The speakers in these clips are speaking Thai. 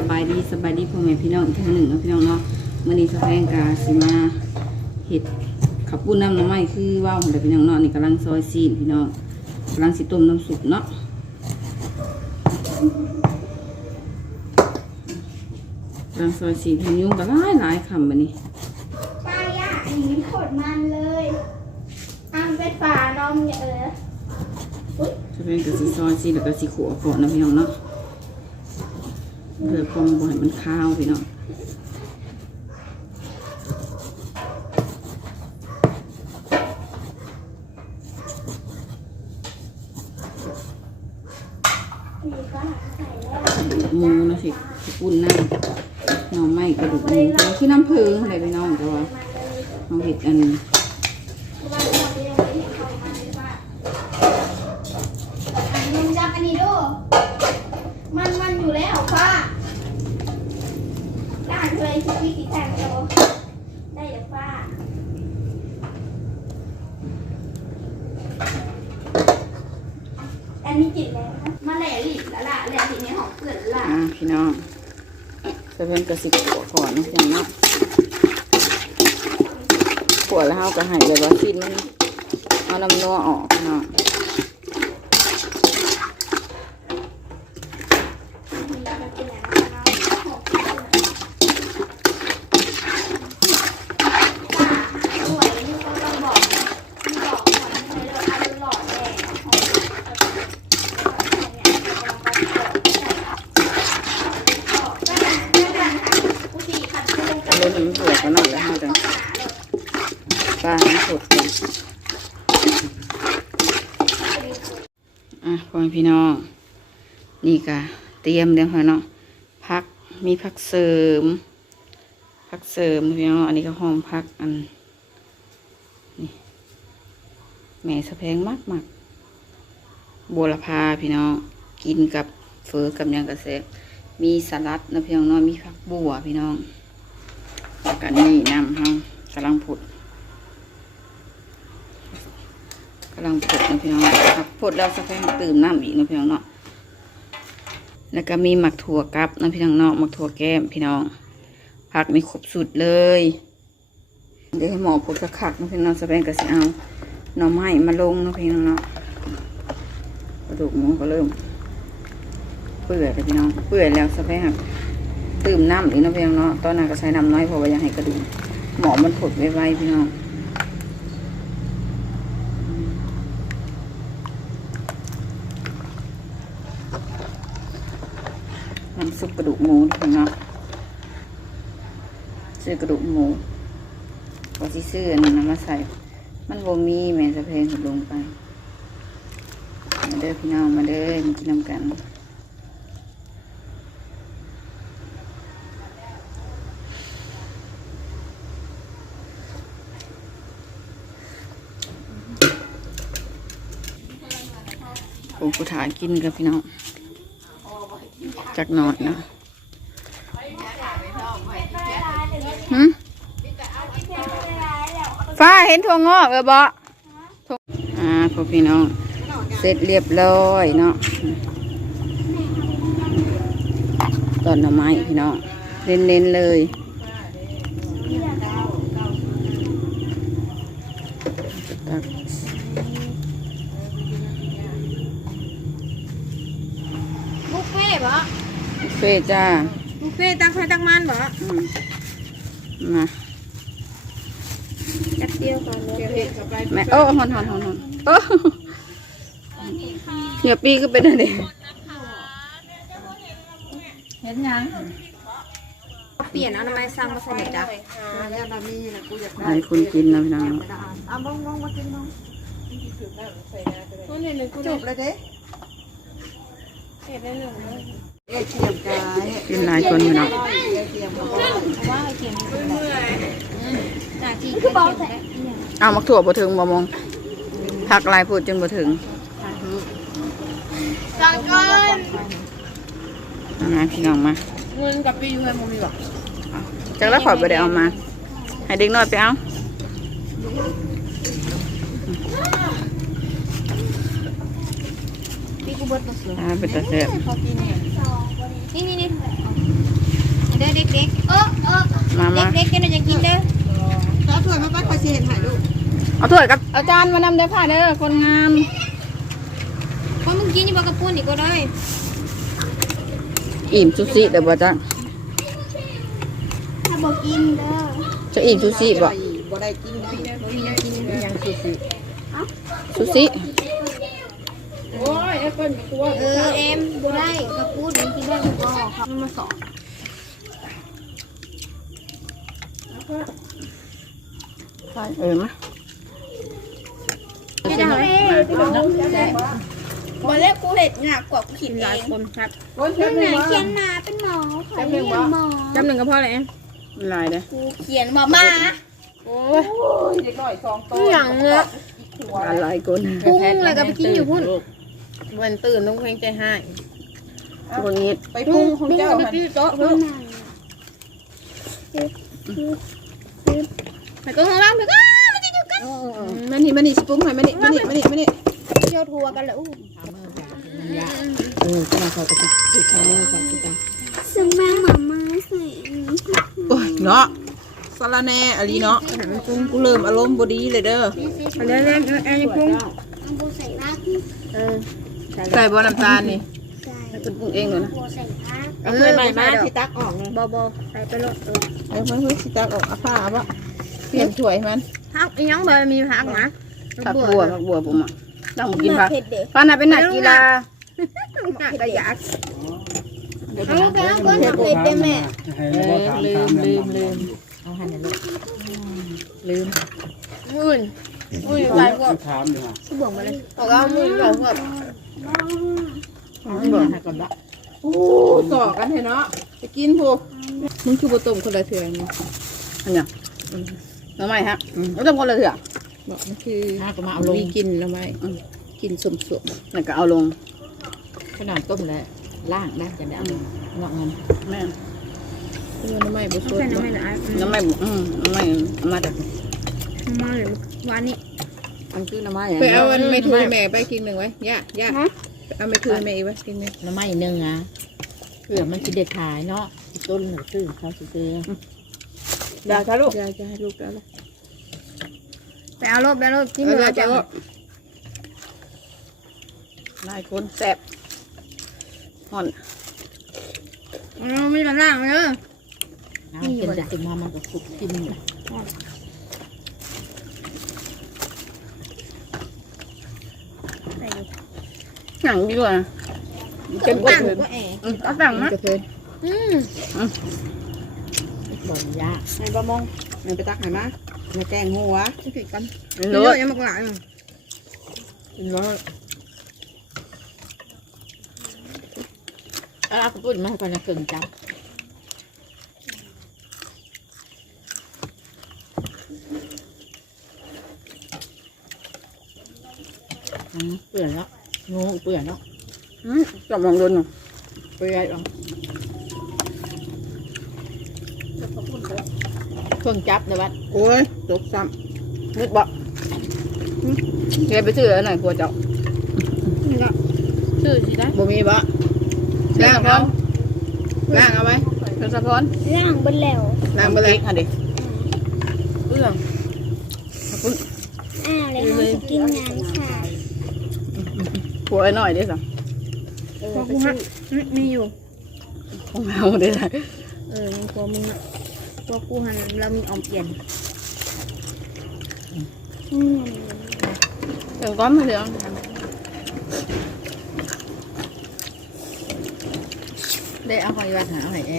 สบายดีสบายดีพ่อแม่พี่น้องอีกครั้งหนึ่งเนาะพี่น้องเนาะมื้อนี้สะแพงกาสิมาเฮ็ดขับปุ้นน้ำหน้ำไม้คือว่าวของเด็กพี่น้องเนาะนี่กำลังซอยซีนพี่น้องกำลังสิต้มน้ำสุกเนาะกำลังซอยซีนเห็นยุ่งก็หลายหลายคำบัดนี้ปลาย่าอันนี้โคตรมันเลยอ้าวเป็นปลาน้องเยอะสะแพงก็สิซอยซีนแล้วก็สิขัวก่อนเนาะพี่น้องเนาะ เพื่อความบ่ให้มันข้าวพี่น้องหมูนะสิสิปุ่นน้ำน่องไม้กระดูกหมูเป็นคือน้ำผึ้งอะไรพี่น้องแต่ว่านจะมีเราเห็ดอัน ว่าเราเรียกว่าเห็นเขามันหรือว่าอันนี้จับอันนี้ดูมันมัน อยู่แล้านเลยที่พี่ติดแทงโตได้เดี๋ยวป้าอันนี้จิตแล้วนะมาแหล่หลีแล้วล่ะแหล่ทีนี้องเกิดแล้วล่ะอ่าพี่น้องจะเป็นกระสิบขัวก่อนนะอย่างเนาะขัวแล้วเราก็ใหายเลยว่าสิ้นมันเอาน้ำนัวออกพี่น้อง เอาเล่นน้ำถั่วกันหน่อยแล้วเราจะปลาน้ำสดกัน อะพ่อพี่น้อง นี่กะเตรียมเดี๋ยวหน่อเนาะพักมีพักเสริม พักเสริมพี่น้องอันนี้ก็หอมพักอันนี่แม่สะแพงมากมากบัวละพาพี่น้องกินกับเฟอกับยังกระเซบมีสลัดนะพี่น้องเนาะมีผักบัวพี่น้องกันนี่น้ำเฮากำลังผุดกำลังผดนะพี่น้องครับผดแล้วสะแพงตื่มน้ำอีกนะพี่น้องเนาะแล้วก็มีหมักถั่วกับนะพี่น้องเนาะหมักถั่วแก้มพี่น้องผักมีครบสุดเลย เดี๋ยวให้หมอพูดคักๆนะพี่น้องสแปงก็สิเอาหน่อไม้มาลงนะพี่น้องเนาะกระดูกหมูก็เริ่ม เปื่อยแล้วพี่น้องเปื่อยแล้วสแปงตื่มน้ำอีกนะพี่น้องเนาะตอนนั้นก็ใช้น้ำน้อยเพราะว่าอยากให้กระดูกหมอมันผดไวๆพี่น้อง ซุปกระดูกหมูนะพี่น้องซื้อกระดูกหมูว่าสิซื้ออันนั้นมาใส่ มันบ่มีแม่สะเพนลงไป มาเด้อพี่น้องมาเด้อมากินน้ำกันโอ้กูถ่ายกินกับพี่น้อง จากหนอดนะหืมฟ้าเห็นถั่วงอกเออบะถั่วอ่าพวกพี่น้อง เสร็จเรียบร้อยเนาะตอนหน่อไม้พี่น้องเน้นๆเลยตักบุฟเฟ่ต์บ่บุฟ เฟ่ต์จ้าบุฟเฟ่ต์ตั้งไฟตั้งมันบ่อืมมาแป๊บเดียวก่อนเลยเผ็ดกับไปแม่โอ้หอนหอนหอนหอนโอ้เดี๋ยวปีก็เป็นอะไรเห็นยังเปลี่ยนเอาน้ำมันสั่งมาใส่จ้ะหลายคนกินนะพี่น้องเอาบ้องบ้องมากินบ้องจบเลยเด้เห็ดได้หนึ่งเลย กินหลายคนพี่น้องว่าให้เขียนให้ดูเลยหน้าที่คือบ้องแต่เอามักถั่วบ่ถึงบ่มองผักหลายพูดจนบ่ถึงสั่งก่อนเอามาพี่น้องมาเงินกับปีอยู่เงินบ่มีบ่จากแล้วขอยบ่ได้เอามา ให้เด็กน้อยไปเอา กูเบิดตัวเสืออ่าเป็นตาแซ่บพอกินเนี่ยนี่นี่นี่มาเด็กๆกันจะกินเด้อถ้าถ้วยมาป้าคอยสิเห็นถ่ายรูปเอาถ้วยกับอาจารย์มานำได้ผ้าเด้อคนงามเพราะมึงกินอยู่บ่กระปุ้นอีกก็ได้ อิ่มซูชิเด้อบ่จ้ะถ้าบอกกินเด้อจะอิ่มซูชิบ่บ่ได้กินนะยังสุสิซูชิโอ้ยแอป เปิ้ลกลัวเออเอ็มบ่ได้กระปุ้นกินได้ก็ครับมันมาสอนเออมาไม่ได้วันแรกกูเห็ดหนักกว่ากูขิดเองคนครับโอ้ยเขีแป๊บนึงยนว่าเขียนมาเป็นหมอขอเรียนหมอจำหนึ่งก็พอเลยเอ็มลายเด้อกูเขียนมามาโอ้ยโอ้ยเด็กน้อยสองตัวอย่างเนื้ออะไรกนปุ้งเลยก็ไปกินอยู่พุ่น วันตื่นต้องเพลงใจให้คนนี้ไปปรุงของปุ้งเจ้าไปหันที่โต๊ะดูเพิ่มหนังไปก็ห้องล่างไปก็มันจะอยู่กันมานี่มานี่สิปรุงให้มานี่มานี่มานี่มานี่เที่ยวทัวร์กันเลยอู้เออจะมาเขาก็ติดติดข้าวมือกันสิจ้ะซึ่งแม่หมามาใส่โอ้ยเนาะสารแหน่อลีเนาะกูเริ่มอารมณ์บ่ดีเลยเด้อเล่นเล่นเอ็มปุ้งเอาบูใส่รักเออ ใส่บ่น้ำตาลนี่ใส่เป็นปรุงเองเลยนะบูใส่รักเอาเคยใหม่มาที่ตักออกบอบอใส่ไปเลยเดี๋ยวมันเฮ้ยสิตักออกเอาผ้าเอาบ่เปลี่ยนถ้วยให้มันพักยังเบอร์มีพักนะผักบัวผักบัวผมอะต้องกินผักเผ็ดเด็กป้าน่ะเป็นนักกีฬากระยากเอาไปเอาก้นผักเผ็ดได้แม่ลืมลืมลืมมื่นมื่นไปพวกถามอยู่ฮะบ่วงมาเลยบอกเอามื่นบอกพวก โอ้สอกกันเถอะเนาะไปกินพวกมึงคือบ่ต้มคนละเถื่อนี่อันเนี้ยน้ำใหม่ฮะไม่ต้องคนละเถื่อบอกมันคือมีกินหรือไม่กินสมสมแล้วก็เอาลงขนาดต้มแล้วล่างได้จะได้เอาเงาะเงินแม่เพื่อนไม่บ่สดแค่นั้นไม่ได้น้ำใหม่อืมน้ำใหม่มาจากมาเลยวันนี้ มันคือน้ำใหม่ไปเอาอันไม่ถือแม่ไปกินหนึ่งไว้ย่าย่าเอาไม่ถือแม่อีกไว้กินหนึ่งน้ำไม้หนึ่งอะเผื่อมันจะเด็ดขายเนาะต้นหนึ่งซื้อเขาซื้อดาวชาลูกย่าจะให้ลูกแล้วล่ะไปเอารถไปเอารถที่เอามือย่าจะจะเอานายคนแซ่บห่อนไม่ได้ล่างเลย เอาเป็นจากมามันก็สุกกินห นังดีกว่าเป็นกตั้งเลยก็แออืมเอาสั่งนะกระเทยอืมบ่อนยาให้บะมงแม่ไปตักให้มาแม่แกงหัวผิดกันเป็นเยรอะสยังมากหลายกินร้อนเอากระปุ้นมาให้กันนะเกินจับเปื่อยแล้ว งูเปื่อยแล้วอืมจับมองโดนหนูเปื่อยแล้วเครื่องจับในวัดโอ้ยตกซ้มืดบ่เฮียไปซื้ออันไหนกลัวเจ้าชื่อสิได้ำบ่มีบะล้างเอาล้างเอาไว้เป็นสะพอนล่างบนแล้วล้างไปเลยอันเด็กเอื้องอ่าเลยเราจะกินงานค่ะ ผัวไอ้น้อยเด้อสั่งพอกูฮะมีอยู่ของเราเด้อเออยังพอมึงอะพอกูหันเรามีออมเปลี่ยนอืมเดี๋ยวก้อนมาเถอะได้เอาไปวัดหาหอยแอ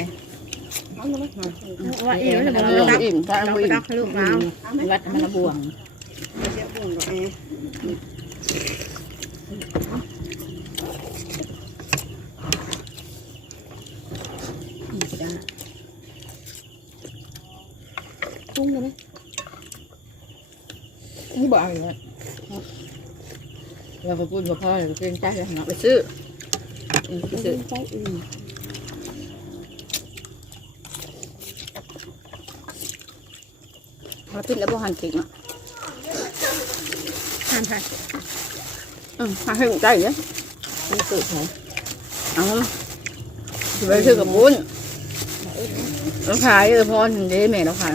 ว่าเอ๋จะเอมาอดักอิ่มถ้าเราเราไปอิ่มดักให้ลูกเราวัดมันระบวงปุ้ง เลยไหมนี่บ่เอาอีกแล้วเราก็พูดกับพ่อเราเกรงใจแล้วเนาะไปซื้ออืมไปซื้อใจอื่นมาพิษแล้วบ่หันเก่งอะหันไปอืมหาให้ใจเยอะไม่ตื่นเหรอเอาสิไปซื้อกับบุญเราขายเออพอถึงได้แม่เราขาย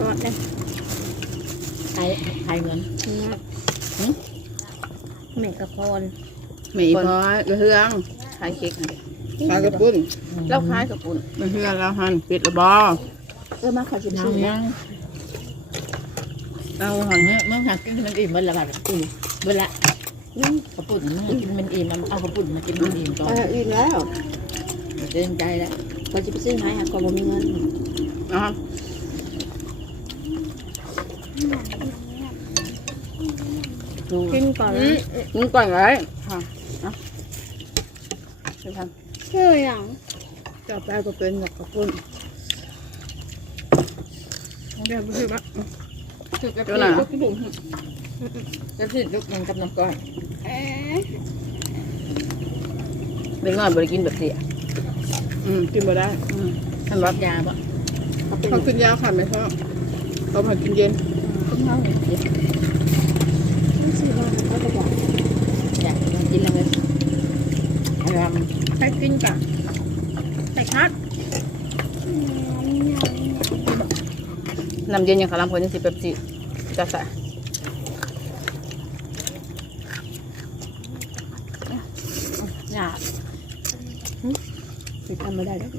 รอดเลยใช้ใช้เงินแม่กระพรแม่อีพอยกระเฮืองขายเค้กให้ปลากระปุ้นเราขายกับปุ่นกระเฮืองแล้วหันปิดระบอเออมาขอชิมน้ชิมำยังเอาหันเมื่อเมื่อหากินมันอิ่มเมื่อละบาทอืมเมื่อละกระปุ่นมันกินมันอิ่มมันเอากระปุ่นมากินมันอิ่มก่อนเอออิ่มแล้วเดินใจแล้วพอจะไปซื้อให้ค่ะก็บ่มีเงินนะครับดู กินก่อนนะมึงก่อนเลยค่ะเอาไปทเชื่ออย่างจับได้ก็เป็นแบบกระปุ้นเดี๋ยวไปซื้อมาคือกระปุ่นก็กระปุ่นกระปุ่นลูกมันกับน้ำก้อยเอ๊ะำเด็กน้อยบริกินแบบเสียอืมกินบ่ได้อืมท่านบอกยาบ่เขากินยาขันไหมครับเขามากินเย็นต้ม เท้าเนี่ยต้องซื้อมาแล้วก็บอกอยากกินเลยอะไรมันไปกินกับใส่คัดน้ำเย็นยังขาวลำคนยังสิแบบสิจะใส่อยากไปทำมาได้แล้ว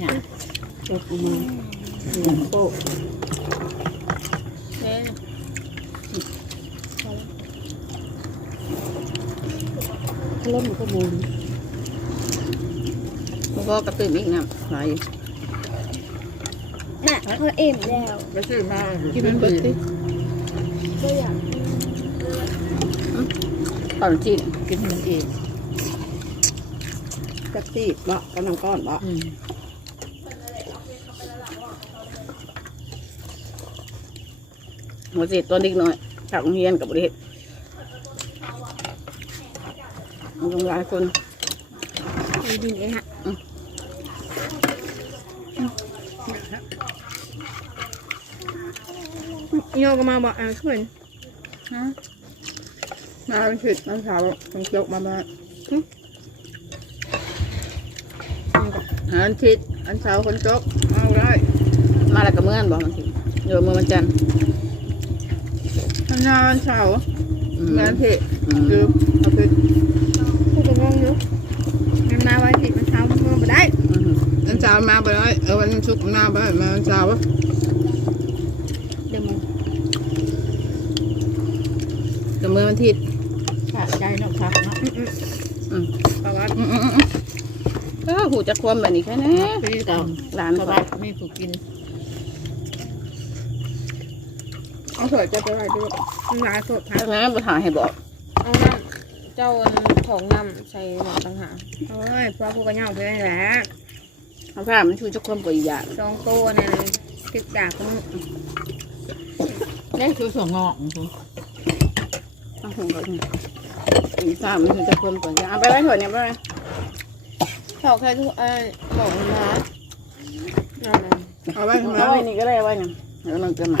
อยากตกออกมาเหมือโป๊ะเนี่ยเล่นมันก็มูลแล้วก็กระตุ้นอีกนะหลายอยู่น่ะเขาเอ็มแล้วไปซื้อมากินเป็นเบิร์ติก็อยากตอนจีนกินมันเองกระตีบเนาะกำลังก้อนเนาะอืมหัวเสียตัวเด็กน้อยจากโรงเรียนกับบริษัท มันต้องหลายคนมีดินเองฮะโยก็มาบอกอ่าขึ้นมาเป็นผิดน้ำขาวต้องยกมาบ้านอันผิดอันเช้าคนจกเอาได้มาแล้วก็เมื่อนบอกมันสิเดี๋ยวมือมันจันทร์อันหน้าอันเช้าอืมงานผิดอืมลืมเอาผิดพูดกับงง อยู่มันมาไว้ผิดมันเช้ามันมาไม่ได้อืมอันเช้ามาไปเลยเออวันชุกร์หน้าไปมาอันเช้าเดี๋ยวมันเดี๋ยวมือมันทิศขาดใจเนาะครับเนาะบอกว่าอืมอืมอืมเออหูจะควมแบบนี้แค่นี้พี่เก่าหลานเพเขาราะว่าไม่ถูกกินเอาเถอะจะไปไหนด้วยมันหลายสดถ้างั้นปัญหาให้บอกเอาน้ำเจ้า ของน้ำใส่หมอต่างหากโอ้ยพวกผู้กันย่างไปได้แหละเอาผ้ามันชูจะควมกว่าอีกอย่างสองตัวเนี่ยติดดาบมึงนี่คือส่วนงอกคือเอาหูเขาเนี่ยอีกผ้ามันชูจะควมกว่าอีกอย่างเอาไปไว้เถอะเนี่ยไปไว้เขาแค่ทุกเอ้ยบอกมันมานั่นน่ะเอาไว้ทำไมเอาไว้นี่ก็ได้ไว้เนี่ยเดี๋ยวมันจะมา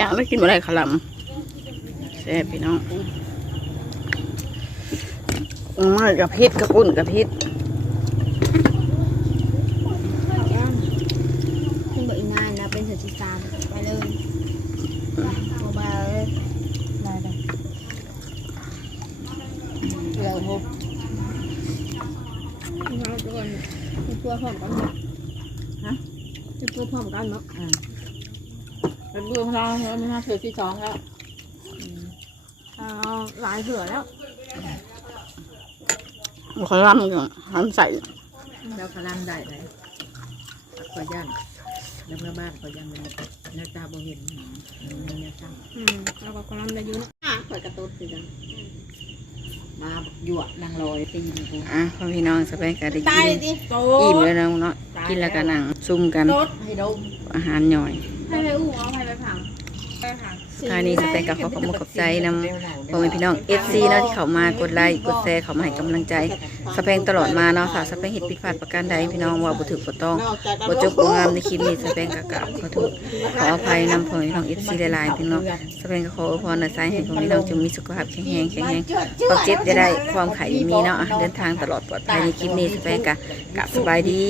อย่างไม่กินอะไรขลำแซ่บพี่น้องมากับพิษกับปุ่นกับพิษ เขาย่างขึ้นบอกอีนายนะเป็นสถิตามไปเลยโมบายเลย ได้ได้เรื่องพวก เราทุกคนเป็นตัวพร้อมกันเนาะฮะเป็นตัวพร้อมกันเนาะ เรื่องราแล้วมันน่าเสือที่สองแล้วอ่าหลายเสือแล้วขอรำก่อนทำใส่แล้วพลังได้ไหมขอย่างแล้วแม่บ้านขอย่างมันหน้าตาบ่เห็นมันเนี่ยช่าอืมเราก็กำลังได้อยุ่เนาะอะเปิดกระตุ้นสิจังมาหยวกนางลอยตีนกูอะพ่อพี่น้องสบายกันได้ตายกินเลยดิโตอิ่มแล้วนะเนาะกินแล้วก็นั่งซุ่มกันอาหารย่อย ให้ไปอู้เอาให้ไปผังไปผังทายนี้สแตนกับขอขอบคุณขอบใจนำพ่อแม่พี่น้อง FC เนาะที่เขามากดไลค์กดแชร์เขามาให้กำลังใจสแปงตลอดมาเนาะค่ะสแปงเห็ดผิดพลาดประการใดพี่น้องว่าบ่ถูกบ่ต้องบ่จบบ่งามในคลิปนี้สแปงก็กราบขอโทษขออภัยนำพ่อแม่พี่น้อง FC หลายๆพี่น้องสแปงก็ขออวยพรในสายให้พ่อแม่พี่น้องจงมีสุขภาพแข็งแรงแข็งแรงความเจ็บจะได้ความไข่มีเนาะอะเดินทางตลอดปลอดภัยในคลิปนี้สแปงก็กราบสบายดี